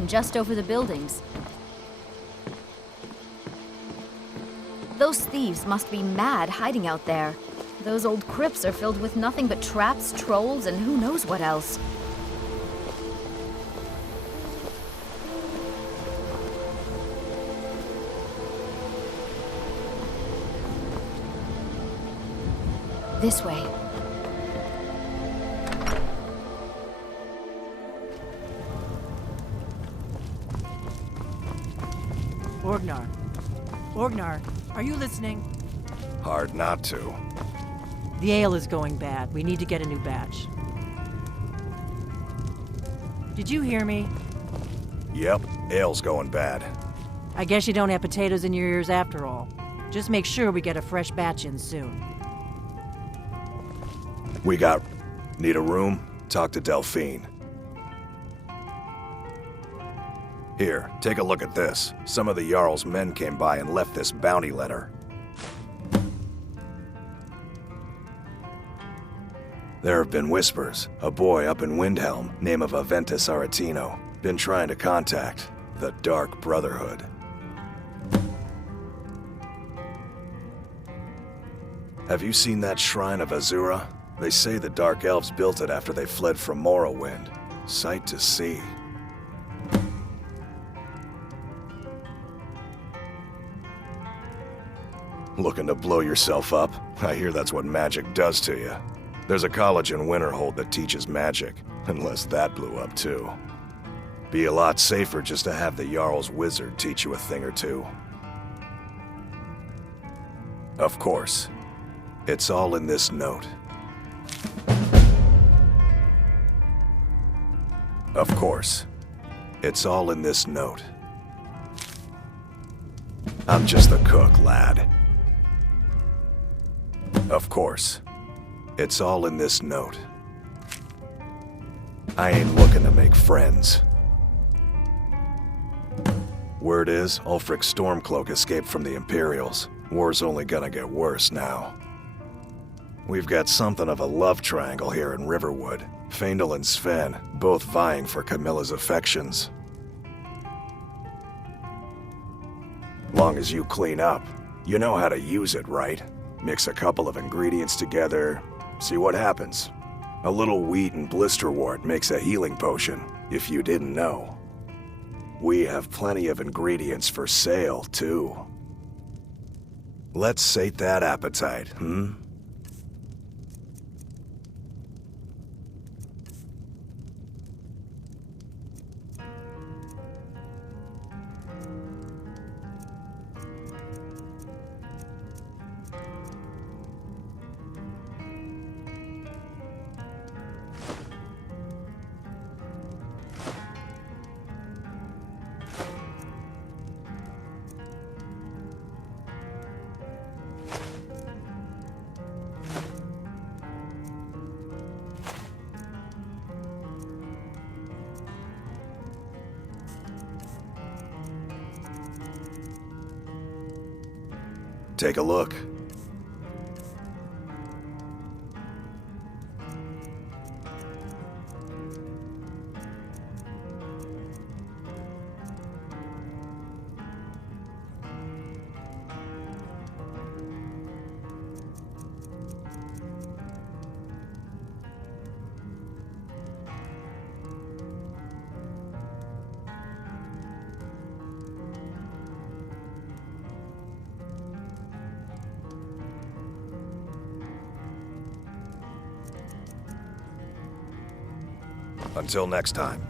mountain just over the buildings. Those thieves must be mad hiding out there. Those old crypts are filled with nothing but traps, trolls, and who knows what else. This way. Orgnar. Orgnar, are you listening? Hard not to. The ale is going bad. We need to get a new batch. Did you hear me? Yep, ale's going bad. I guess you don't have potatoes in your ears after all. Just make sure we get a fresh batch in soon. Need a room? Talk to Delphine. Here, take a look at this. Some of the Jarl's men came by and left this bounty letter. There have been whispers. A boy up in Windhelm, name of Aventus Aretino, been trying to contact the Dark Brotherhood. Have you seen that shrine of Azura? They say the Dark Elves built it after they fled from Morrowind. Sight to see. Looking to blow yourself up? I hear that's what magic does to you. There's a college in Winterhold that teaches magic, unless that blew up too. Be a lot safer just to have the Jarl's wizard teach you a thing or two. Of course. It's all in this note. Of course. It's all in this note. I'm just the cook, lad. Of course. It's all in this note. I ain't looking to make friends. Word is, Ulfric Stormcloak escaped from the Imperials. War's only gonna get worse now. We've got something of a love triangle here in Riverwood. Faendal and Sven, both vying for Camilla's affections. Long as you clean up, you know how to use it, right? Mix a couple of ingredients together, see what happens. A little wheat and blisterwort makes a healing potion, if you didn't know. We have plenty of ingredients for sale, too. Let's sate that appetite, hmm? Take a look. Until next time.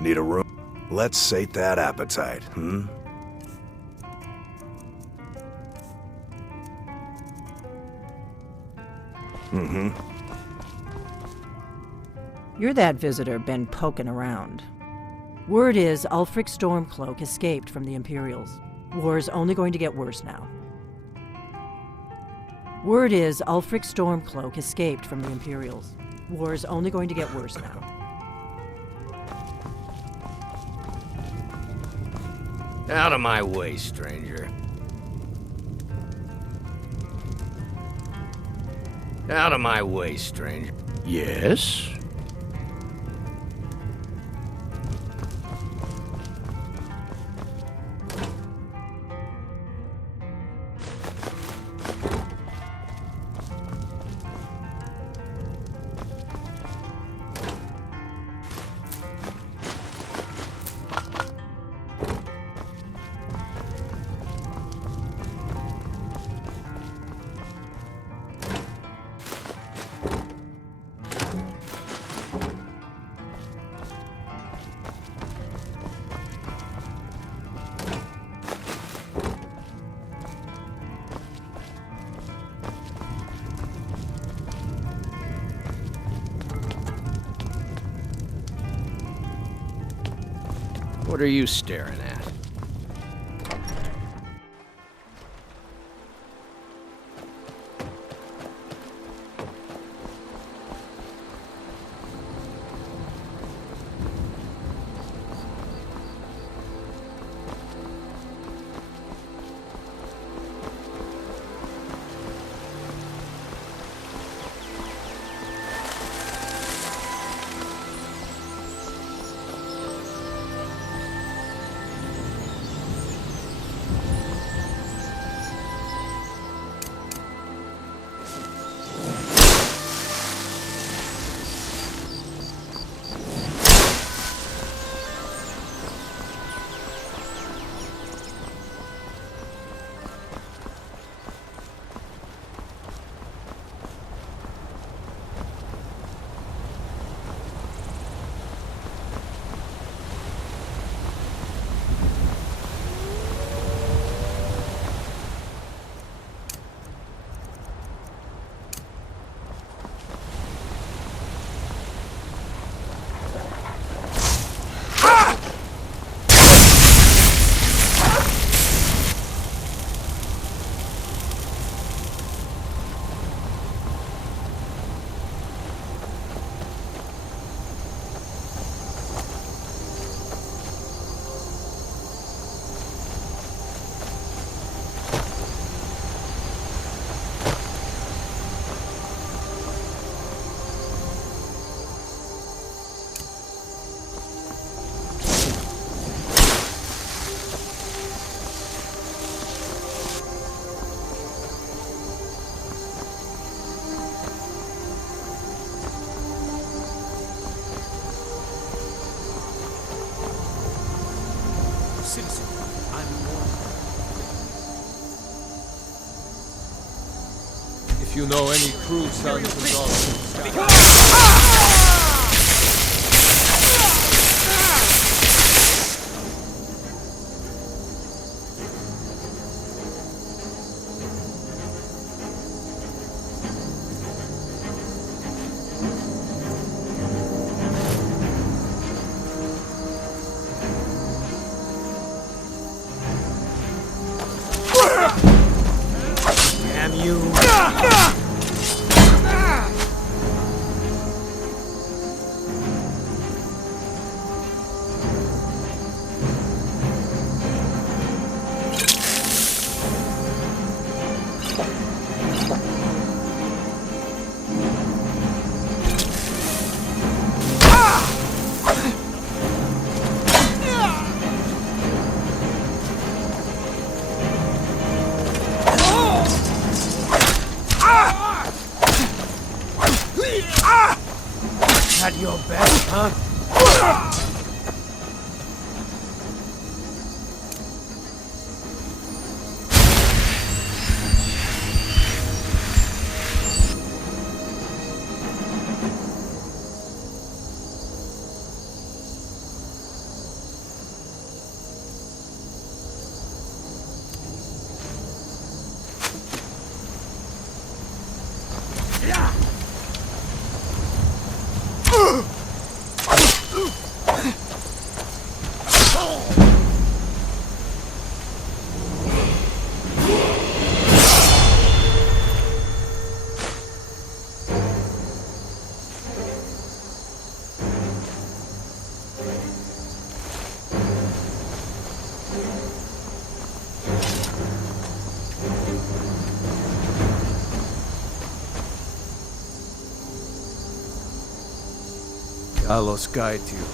Need a room? Let's sate that appetite, hmm? Mm-hmm. You're that visitor been poking around. Word is Ulfric Stormcloak escaped from the Imperials. War's only going to get worse now. Word is Ulfric Stormcloak escaped from the Imperials. War's only going to get worse now. Out of my way, stranger. Out of my way, stranger. Yes? What are you staring at? Citizen, I'm warned. If you know any crude sons and daughters of Skyrim, Damn you! Kalos guide you.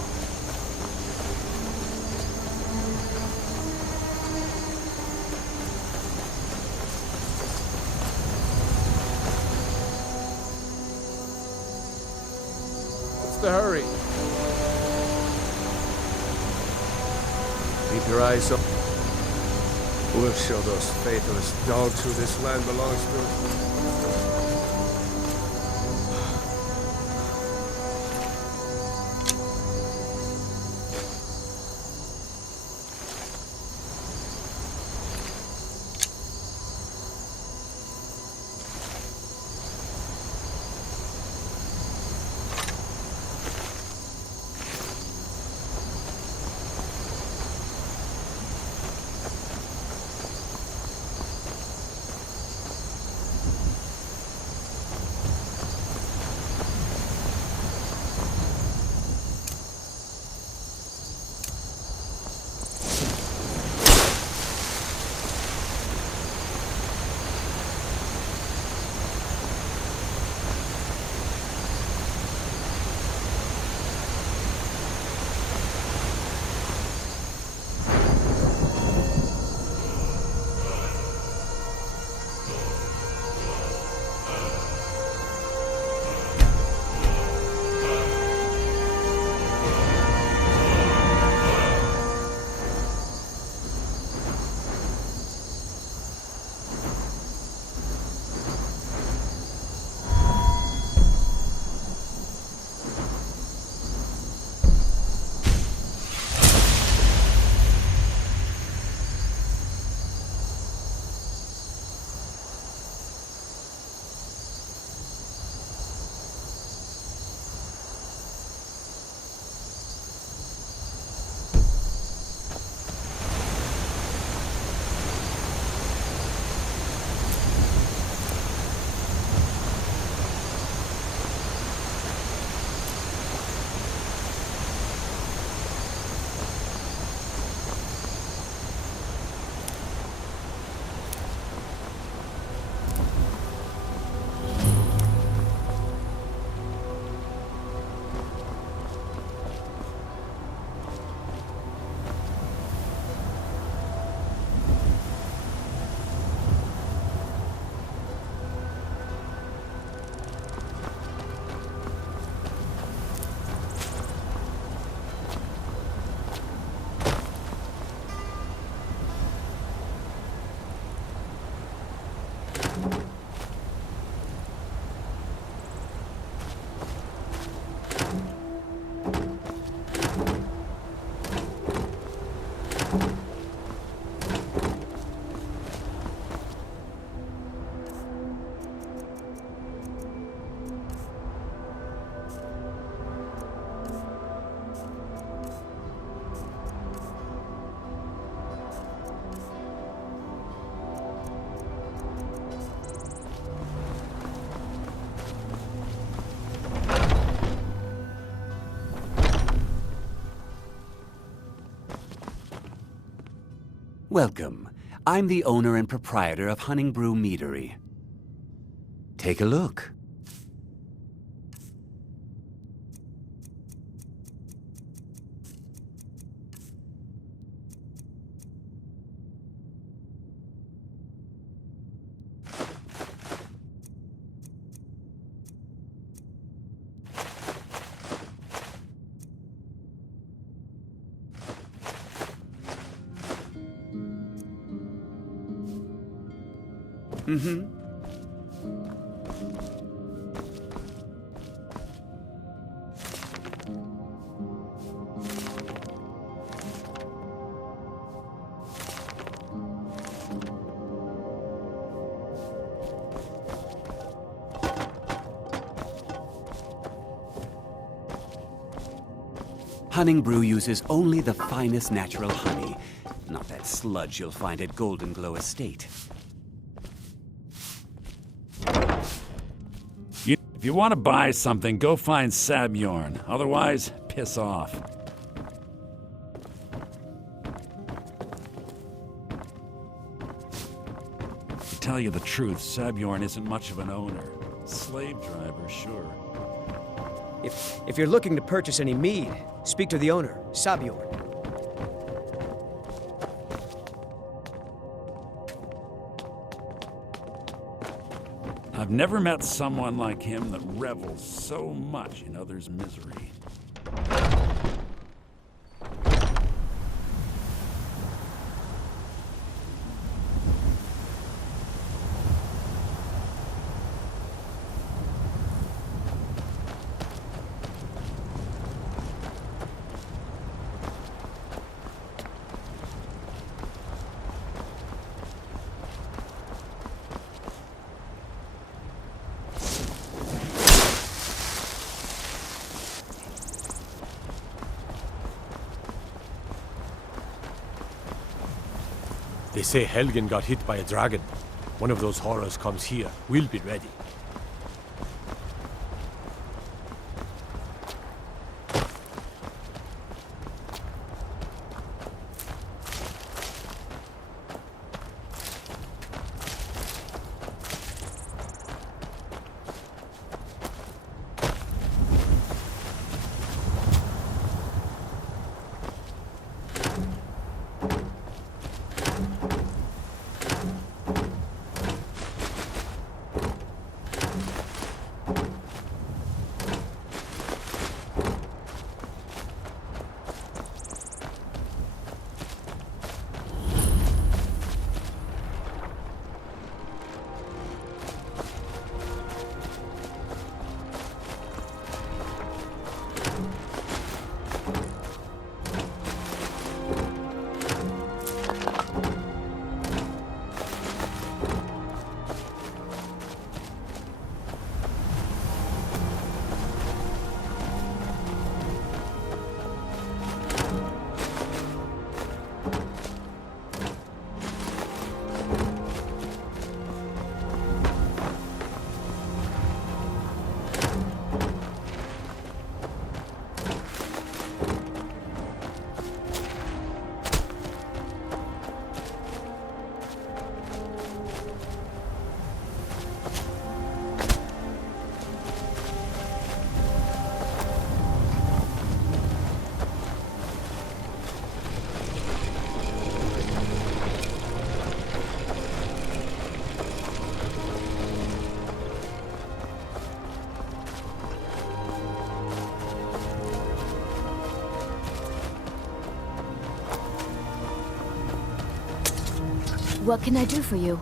What's the hurry? Keep your eyes open. We'll show those fatalist dogs who this land belongs to. Welcome. I'm the owner and proprietor of Hunting Brew Meadery. Take a look. Mm-hmm. Hunting Brew uses only the finest natural honey, not that sludge you'll find at Golden Glow Estate. If you want to buy something, go find Sabjorn. Otherwise, piss off. To tell you the truth, Sabjorn isn't much of an owner. Slave driver, sure. If you're looking to purchase any mead, speak to the owner, Sabjorn. I've never met someone like him that revels so much in others' misery. They say Helgen got hit by a dragon. One of those horrors comes here. We'll be ready. What can I do for you?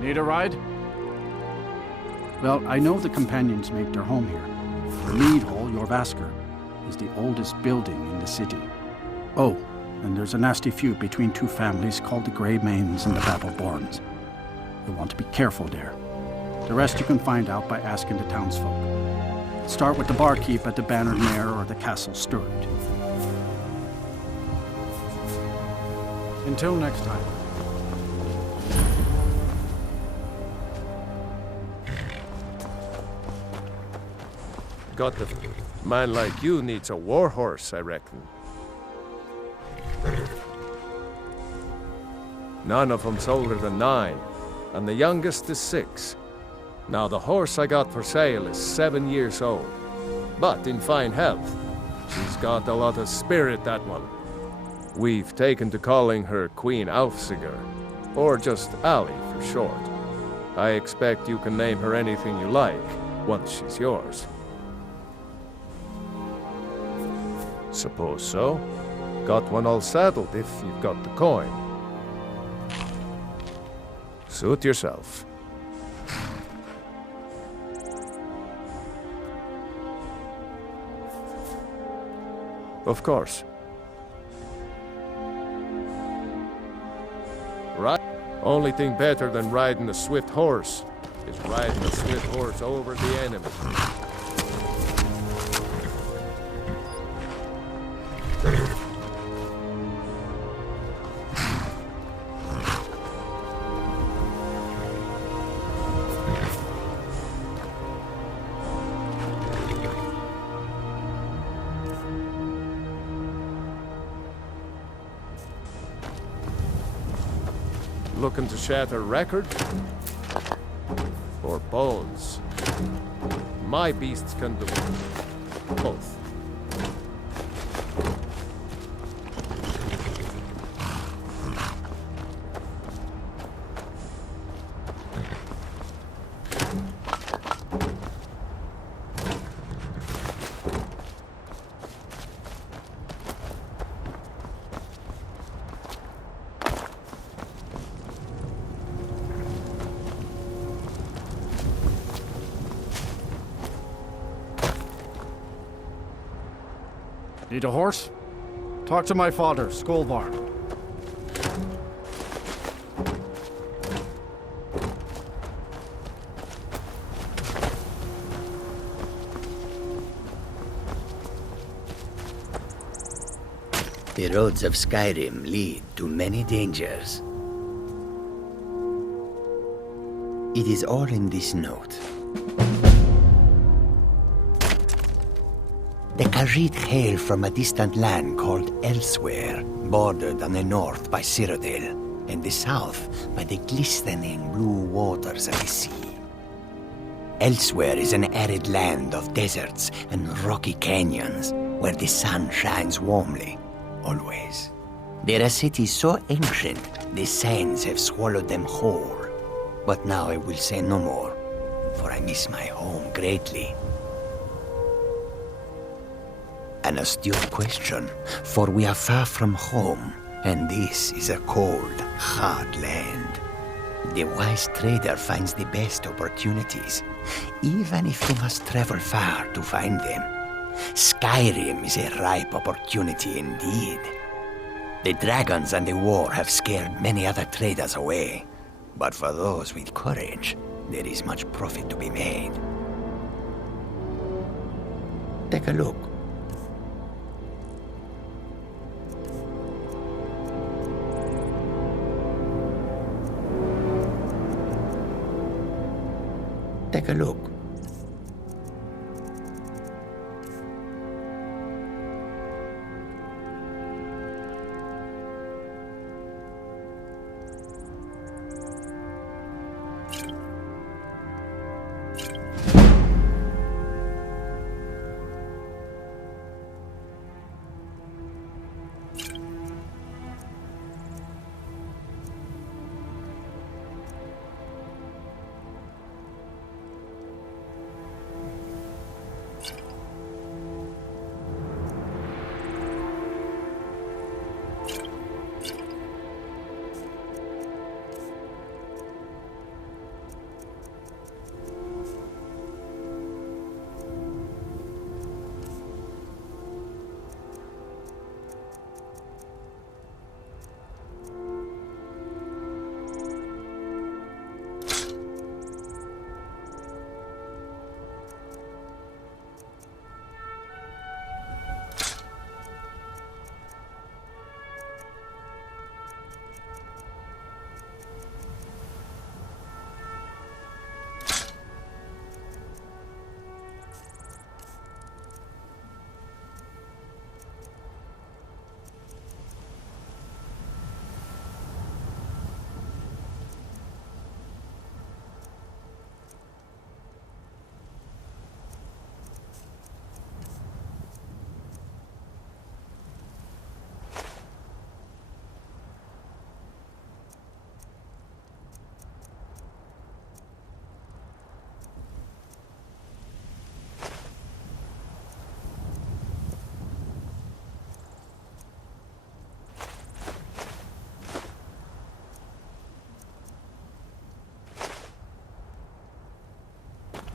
Need a ride? Well, I know the companions make their home here. The mead hall, your Vasker, is the oldest building in the city. Oh, and there's a nasty feud between two families called the Greymanes and the Battleborns. You'll want to be careful there. The rest you can find out by asking the townsfolk. Start with the barkeep at the Bannered Mare or the Castle Steward. Until next time. Got the man like you needs a war horse, I reckon. None of them's older than 9, and the youngest is 6. Now the horse I got for sale is 7 years old, but in fine health. She's got a lot of spirit, that one. We've taken to calling her Queen Aufsiger, or just Ali for short. I expect you can name her anything you like, once she's yours. Suppose so. Got one all saddled if you've got the coin. Suit yourself. Of course. Right? Only thing better than riding a swift horse is riding a swift horse over the enemy. Looking to shatter record? Or bones? My beasts can do both. Need a horse? Talk to my father, Skolvar. The roads of Skyrim lead to many dangers. It is all in this note. The Khajiit hail from a distant land called Elsewhere, bordered on the north by Cyrodiil, and the south by the glistening blue waters of the sea. Elsewhere is an arid land of deserts and rocky canyons, where the sun shines warmly, always. There are cities so ancient, the sands have swallowed them whole. But now I will say no more, for I miss my home greatly. An astute question, for we are far from home, and this is a cold, hard land. The wise trader finds the best opportunities, even if he must travel far to find them. Skyrim is a ripe opportunity indeed. The dragons and the war have scared many other traders away, but for those with courage, there is much profit to be made. Take a look. Take a look.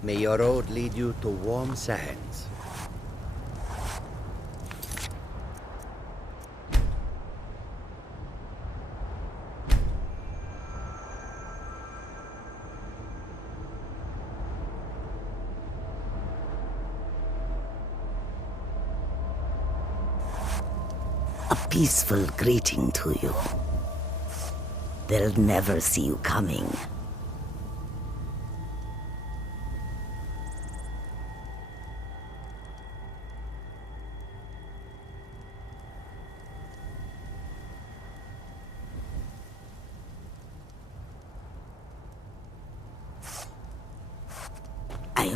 May your road lead you to warm sands. A peaceful greeting to you. They'll never see you coming.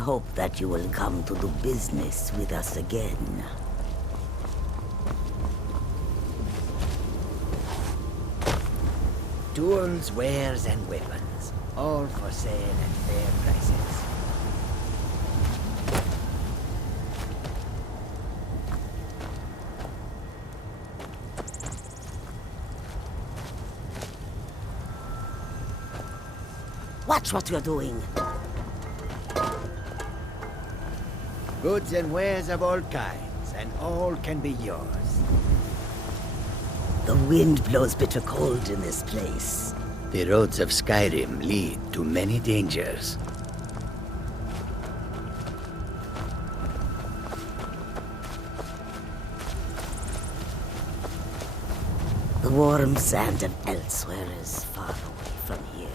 hope that you will come to do business with us again. Tools, wares, and weapons. All for sale at fair prices. Watch what you're doing. Goods and wares of all kinds, and all can be yours. The wind blows bitter cold in this place. The roads of Skyrim lead to many dangers. The warm sand of elsewhere is far away from here.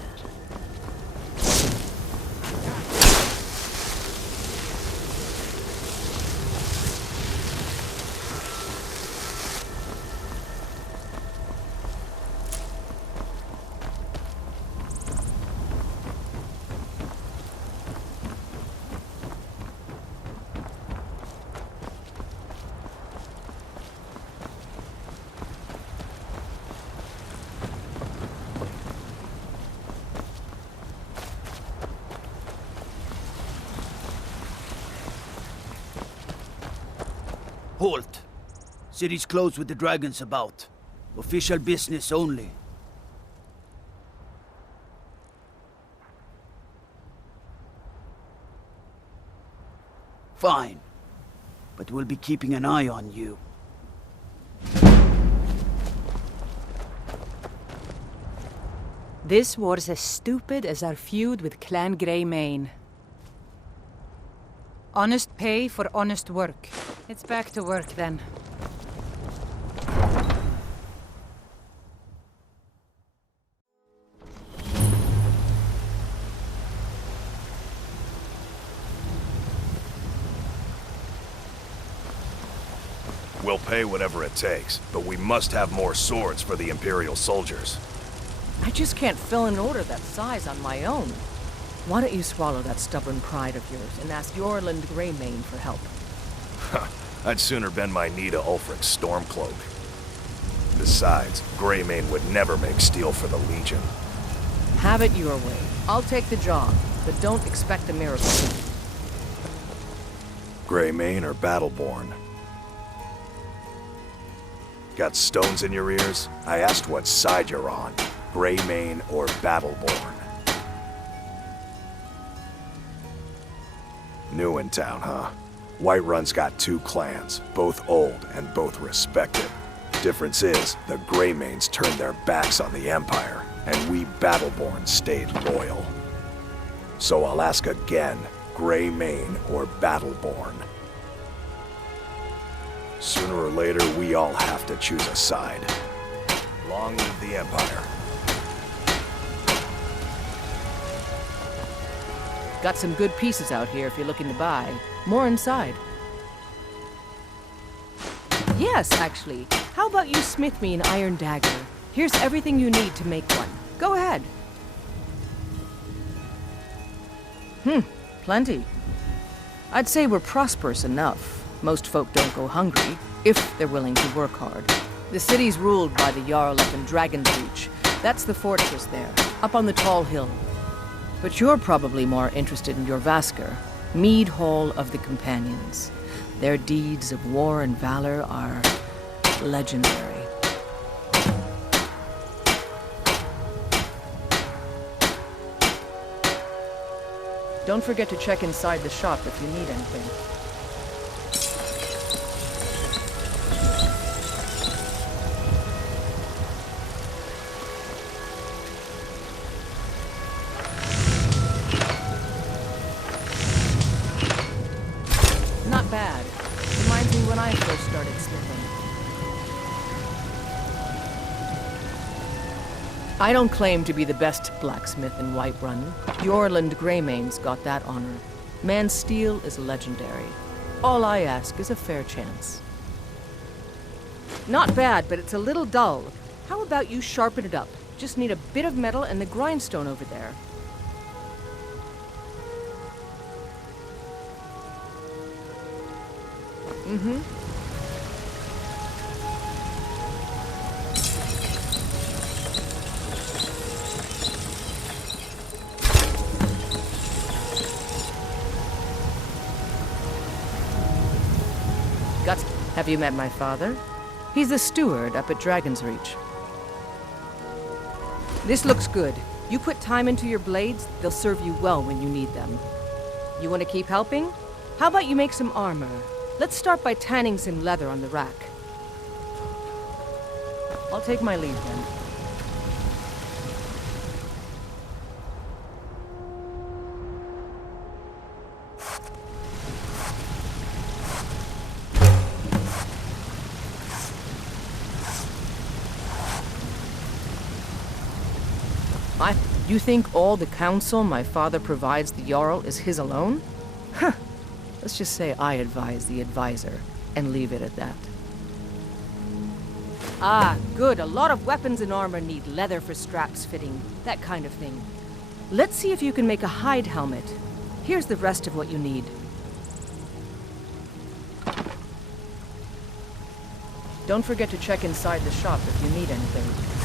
Halt! City's closed with the dragons about. Official business only. Fine. But we'll be keeping an eye on you. This war's as stupid as our feud with Clan Greymane. Honest pay for honest work. It's back to work then. We'll pay whatever it takes, but we must have more swords for the Imperial soldiers. I just can't fill an order that size on my own. Why don't you swallow that stubborn pride of yours and ask Yorland Greymane for help? I'd sooner bend my knee to Ulfric's Stormcloak. Besides, Greymane would never make steel for the Legion. Have it your way. I'll take the job, but don't expect a miracle. Greymane or Battleborn? Got stones in your ears? I asked what side you're on. Greymane or Battleborn? New in town, huh? Whiterun's got two clans, both old and both respected. Difference is, the Greymanes turned their backs on the Empire, and we Battleborn stayed loyal. So I'll ask again, Greymane or Battleborn? Sooner or later, we all have to choose a side. Long live the Empire. Got some good pieces out here if you're looking to buy. More inside. Yes, actually. How about you smith me an iron dagger? Here's everything you need to make one. Go ahead. Plenty. I'd say we're prosperous enough. Most folk don't go hungry, if they're willing to work hard. The city's ruled by the Jarl up in Dragonbreach. That's the fortress there, up on the tall hill. But you're probably more interested in your Vasker, Mead Hall of the Companions. Their deeds of war and valor are legendary. Don't forget to check inside the shop if you need anything. Not bad. Reminds me when I first started smithing. I don't claim to be the best blacksmith in Whiterun. Yorland Greymane's got that honor. Man's steel is legendary. All I ask is a fair chance. Not bad, but it's a little dull. How about you sharpen it up? Just need a bit of metal and the grindstone over there. Mm-hmm. Guts, have you met my father? He's the steward up at Dragon's Reach. This looks good. You put time into your blades, they'll serve you well when you need them. You want to keep helping? How about you make some armor? Let's start by tanning some leather on the rack. I'll take my leave then. You think all the counsel my father provides the Jarl is his alone? Huh. Let's just say I advise the advisor, and leave it at that. Ah, good. A lot of weapons and armor need leather for straps fitting, that kind of thing. Let's see if you can make a hide helmet. Here's the rest of what you need. Don't forget to check inside the shop if you need anything.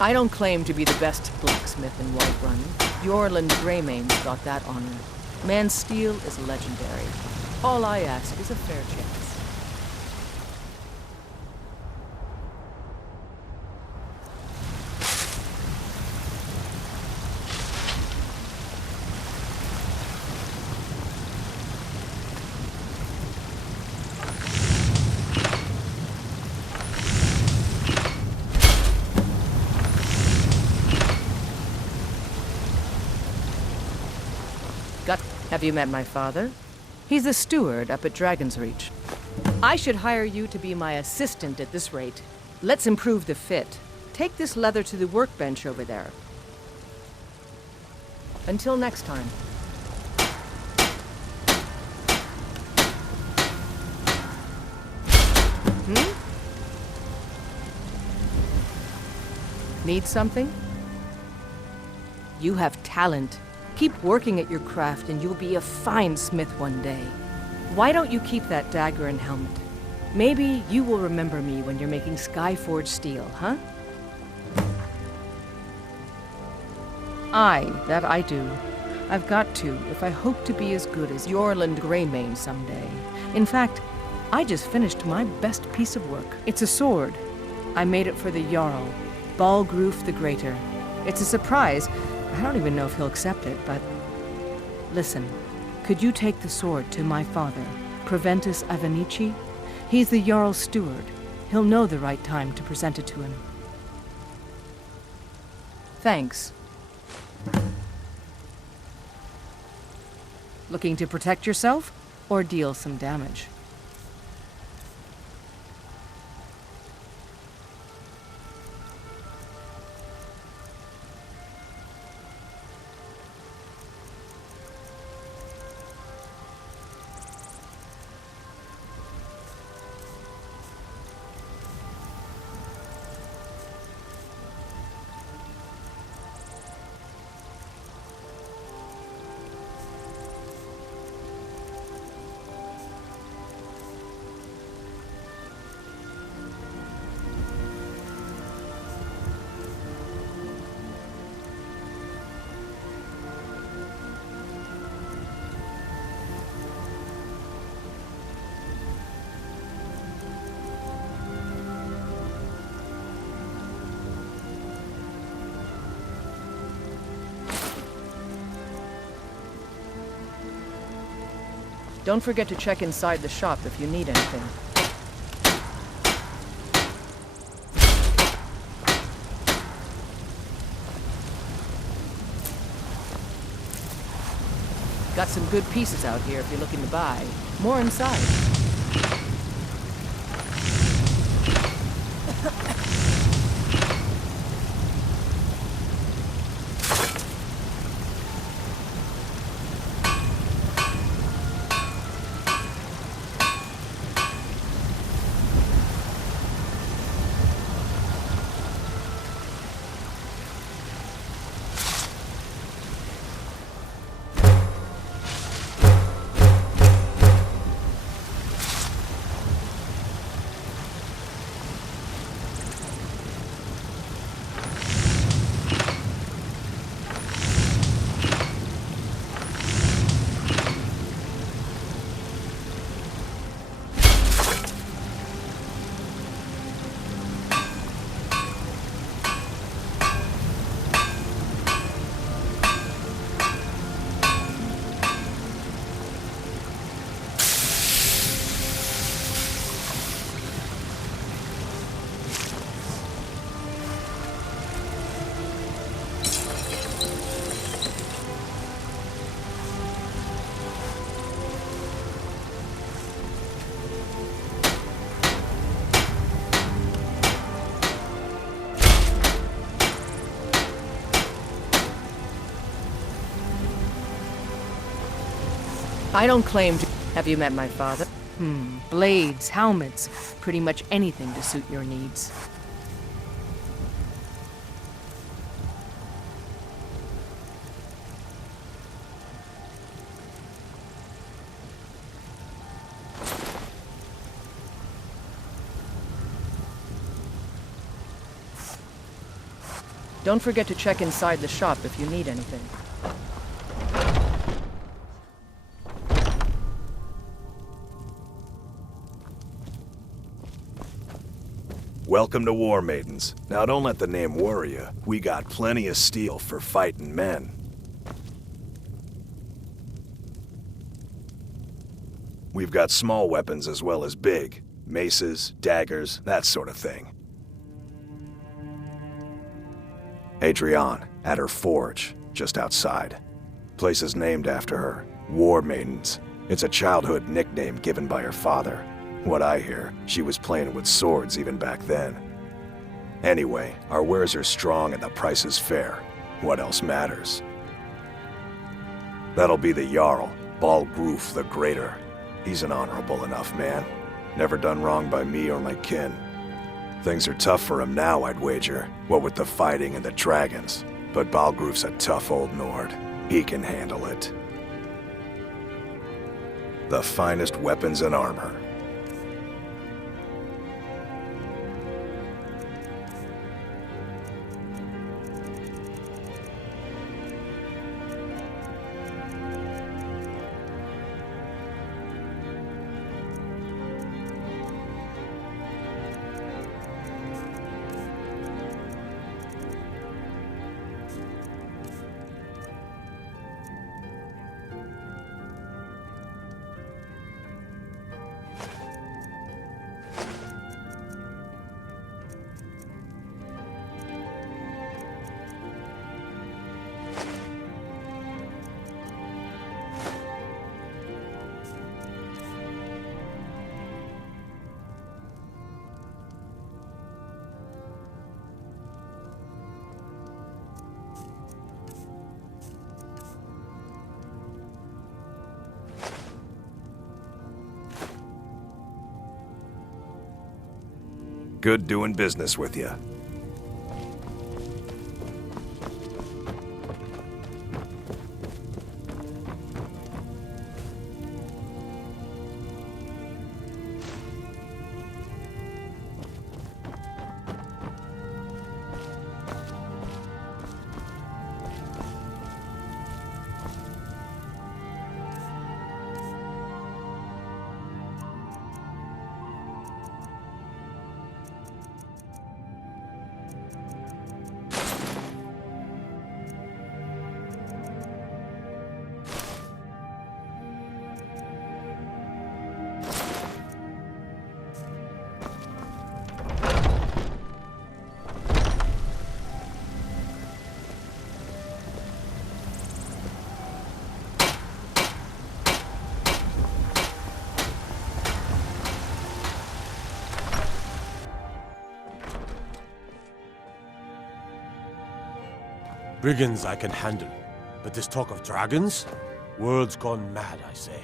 I don't claim to be the best blacksmith in Whiterun. Bjorland Greymane's got that honor. Man's steel is legendary. All I ask is a fair chance. Have you met my father? He's the steward up at Dragon's Reach. I should hire you to be my assistant at this rate. Let's improve the fit. Take this leather to the workbench over there. Until next time. Need something? You have talent. Keep working at your craft and you'll be a fine smith one day. Why don't you keep that dagger and helmet? Maybe you will remember me when you're making Skyforged steel, huh? Aye, that I do. I've got to, if I hope to be as good as Bjorland Greymane someday. In fact, I just finished my best piece of work. It's a sword. I made it for the Jarl, Balgruf the Greater. It's a surprise. I don't even know if he'll accept it, but... Listen, could you take the sword to my father, Proventus Avenici? He's the Jarl's steward. He'll know the right time to present it to him. Thanks. Looking to protect yourself, or deal some damage? Don't forget to check inside the shop if you need anything. Got some good pieces out here if you're looking to buy. More inside. I don't claim to... Have you met my father? Blades, helmets, pretty much anything to suit your needs. Don't forget to check inside the shop if you need anything. Welcome to War Maidens. Now don't let the name worry you. We got plenty of steel for fighting men. We've got small weapons as well as big. Maces, daggers, that sort of thing. Adrienne, at her forge, just outside. Place is named after her, War Maidens. It's a childhood nickname given by her father. What I hear, she was playing with swords even back then. Anyway, our wares are strong and the price is fair. What else matters? That'll be the Jarl, Balgruf the Greater. He's an honorable enough man. Never done wrong by me or my kin. Things are tough for him now, I'd wager, what with the fighting and the dragons. But Balgruf's a tough old Nord. He can handle it. The finest weapons and armor. Good doing business with you. Brigands I can handle, but this talk of dragons? World's gone mad, I say.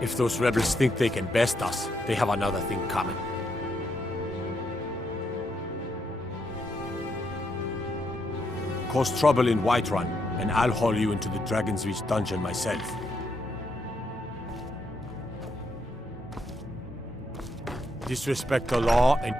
If those rebels think they can best us, they have another thing coming. Cause trouble in Whiterun, and I'll haul you into the Dragon's Reach dungeon myself. Disrespect the law and...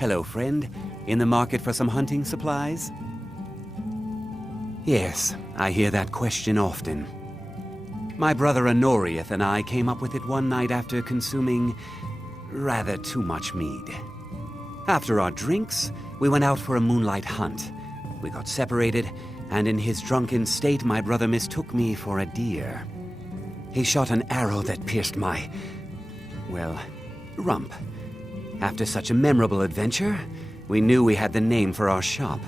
Hello, friend. In the market for some hunting supplies? Yes, I hear that question often. My brother Honorius and I came up with it one night after consuming rather too much mead. After our drinks, we went out for a moonlight hunt. We got separated, and in his drunken state, my brother mistook me for a deer. He shot an arrow that pierced my, well, rump. After such a memorable adventure, we knew we had the name for our shop.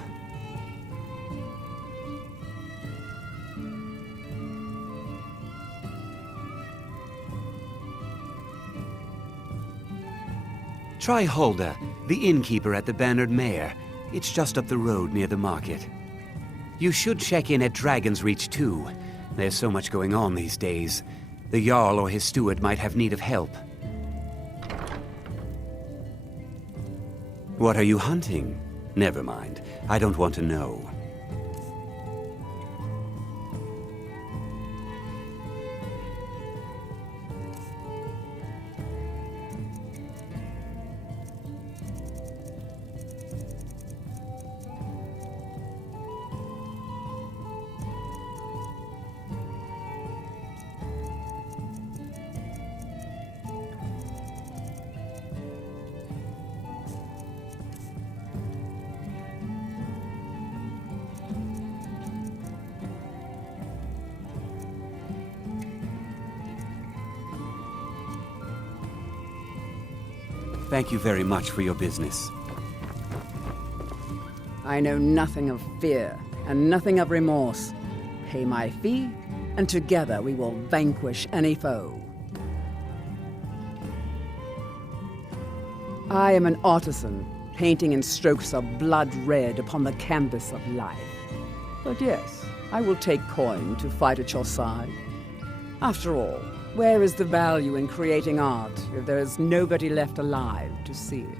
Try Hulda, the innkeeper at the Bannered Mare. It's just up the road near the market. You should check in at Dragon's Reach too. There's so much going on these days. The Jarl or his steward might have need of help. What are you hunting? Never mind. I don't want to know. Thank you very much for your business. I know nothing of fear, and nothing of remorse. Pay my fee, and together we will vanquish any foe. I am an artisan, painting in strokes of blood red upon the canvas of life. But yes, I will take coin to fight at your side. After all, where is the value in creating art if there is nobody left alive to see it?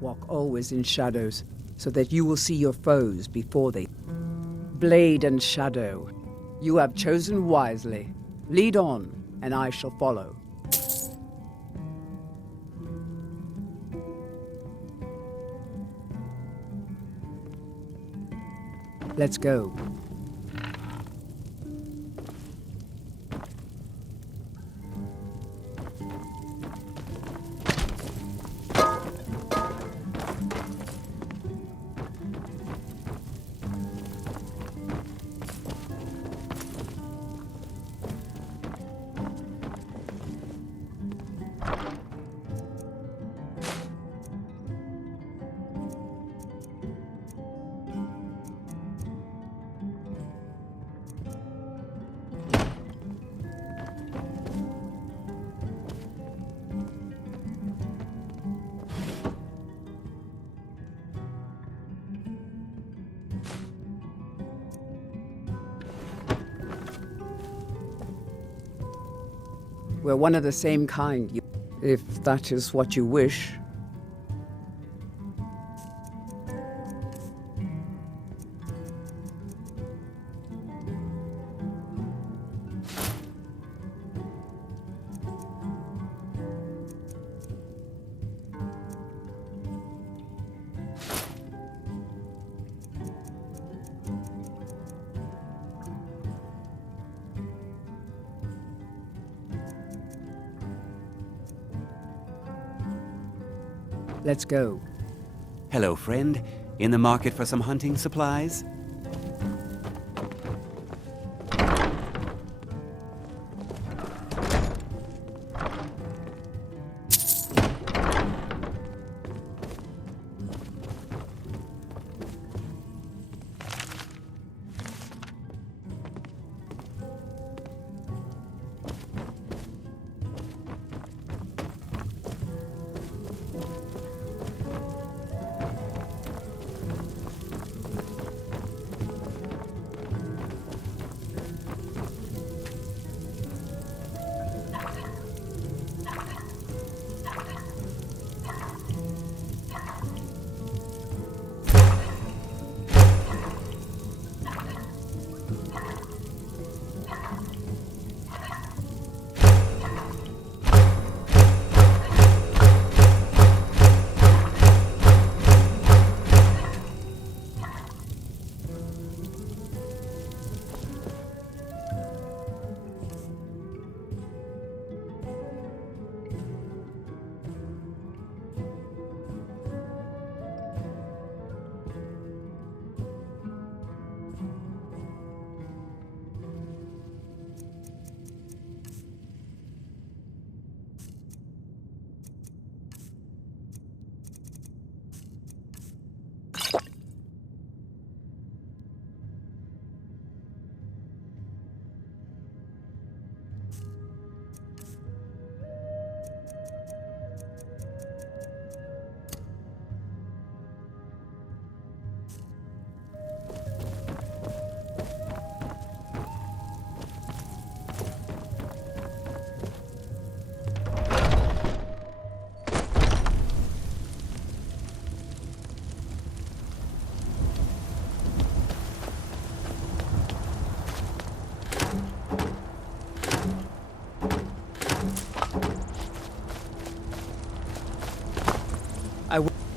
Walk always in shadows, so that you will see your foes before they... Blade and shadow, you have chosen wisely. Lead on, and I shall follow. Let's go. We're one of the same kind, if that is what you wish. Let's go. Hello, friend. In the market for some hunting supplies?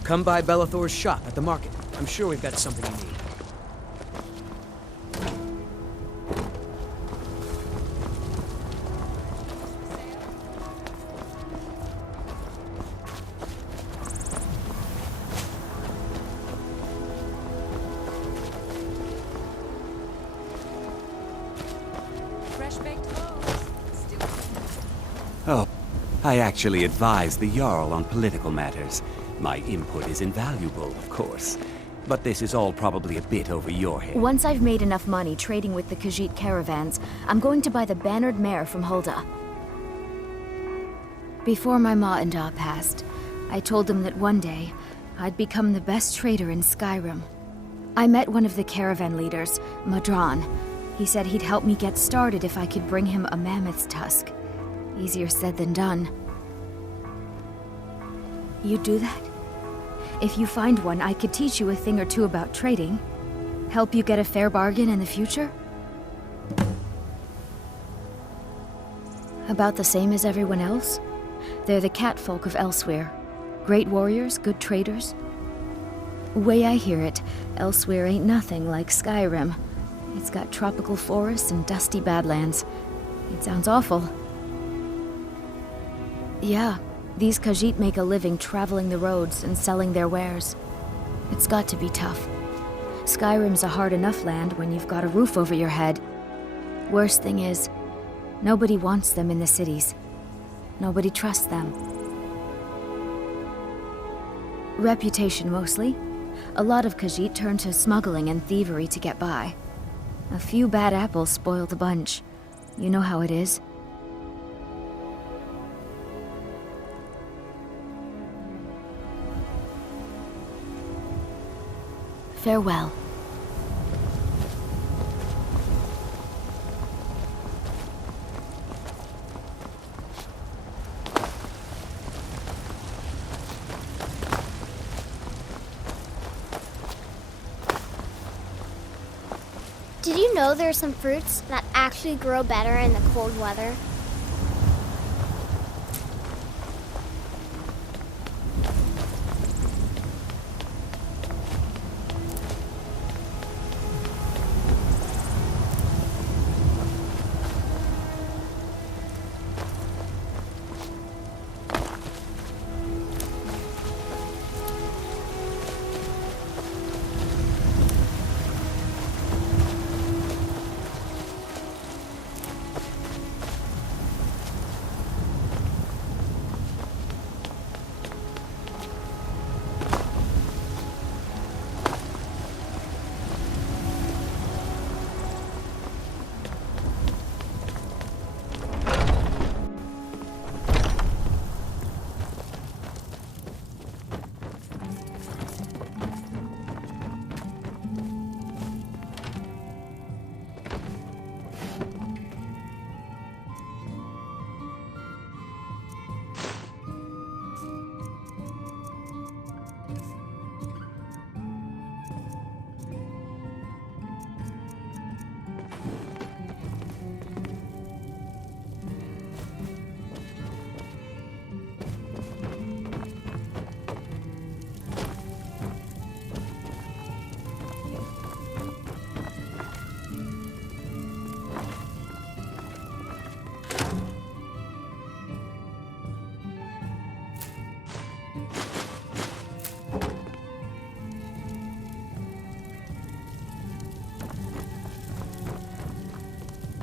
Come by Bellathor's shop at the market. I'm sure we've got something you need. Oh, I actually advise the Jarl on political matters. My input is invaluable, of course. But this is all probably a bit over your head. Once I've made enough money trading with the Khajiit caravans, I'm going to buy the bannered mare from Hulda. Before my ma and Da passed, I told them that one day, I'd become the best trader in Skyrim. I met one of the caravan leaders, Madran. He said he'd help me get started if I could bring him a mammoth's tusk. Easier said than done. You'd do that? If you find one, I could teach you a thing or two about trading. Help you get a fair bargain in the future? About the same as everyone else? They're the catfolk of Elsewhere. Great warriors, good traders. Way I hear it, Elsewhere ain't nothing like Skyrim. It's got tropical forests and dusty badlands. It sounds awful. Yeah, these Khajiit make a living traveling the roads and selling their wares. It's got to be tough. Skyrim's a hard enough land when you've got a roof over your head. Worst thing is, nobody wants them in the cities. Nobody trusts them. Reputation mostly. A lot of Khajiit turn to smuggling and thievery to get by. A few bad apples spoil the bunch. You know how it is. Farewell. Did you know there are some fruits that actually grow better in the cold weather?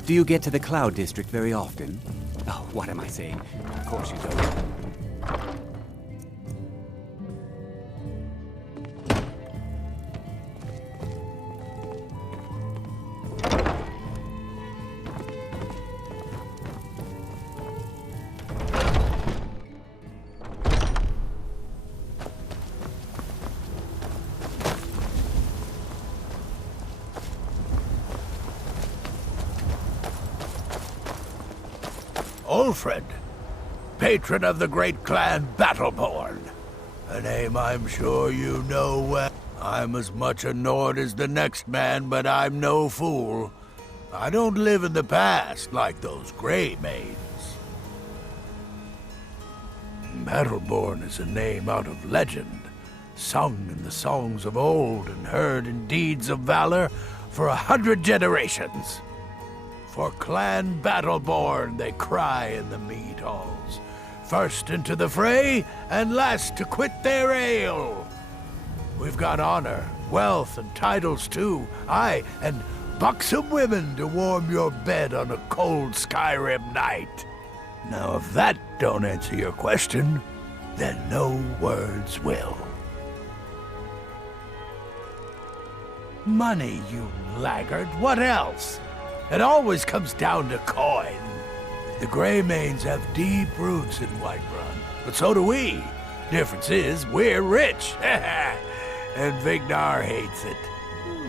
Do you get to the Cloud District very often? Oh, what am I saying? Of course you don't. Ulfred, patron of the great clan Battleborn. A name I'm sure you know well. I'm as much a Nord as the next man, but I'm no fool. I don't live in the past like those Grey Maids. Battleborn is a name out of legend, sung in the songs of old and heard in deeds of valor for 100 generations. For Clan Battleborn they cry in the mead halls, first into the fray and last to quit their ale. We've got honor, wealth, and titles too, aye, and buxom women to warm your bed on a cold Skyrim night. Now if that don't answer your question, then no words will. Money, you laggard, what else? It always comes down to coin. The Greymanes have deep roots in Whiterun, but so do we. Difference is, we're rich. And Vignar hates it.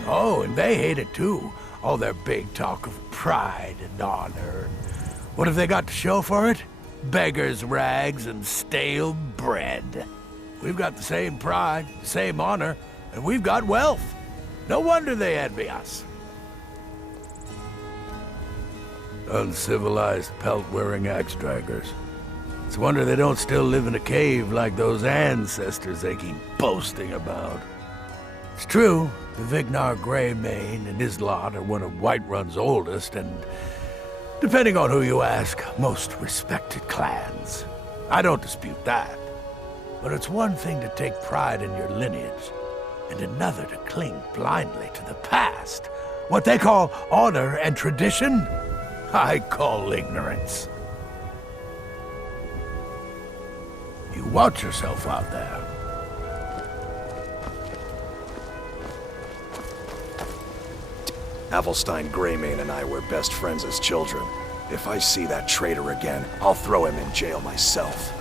Oh, and they hate it too. All their big talk of pride and honor. What have they got to show for it? Beggars' rags and stale bread. We've got the same pride, the same honor, and we've got wealth. No wonder they envy us. Uncivilized pelt-wearing axe-draggers. It's a wonder they don't still live in a cave like those ancestors they keep boasting about. It's true, the Vignar Greymane and his lot are one of Whiterun's oldest and, depending on who you ask, most respected clans. I don't dispute that. But it's one thing to take pride in your lineage, and another to cling blindly to the past. What they call honor and tradition, I call ignorance. You watch yourself out there. Avelstein Greymane and I were best friends as children. If I see that traitor again, I'll throw him in jail myself.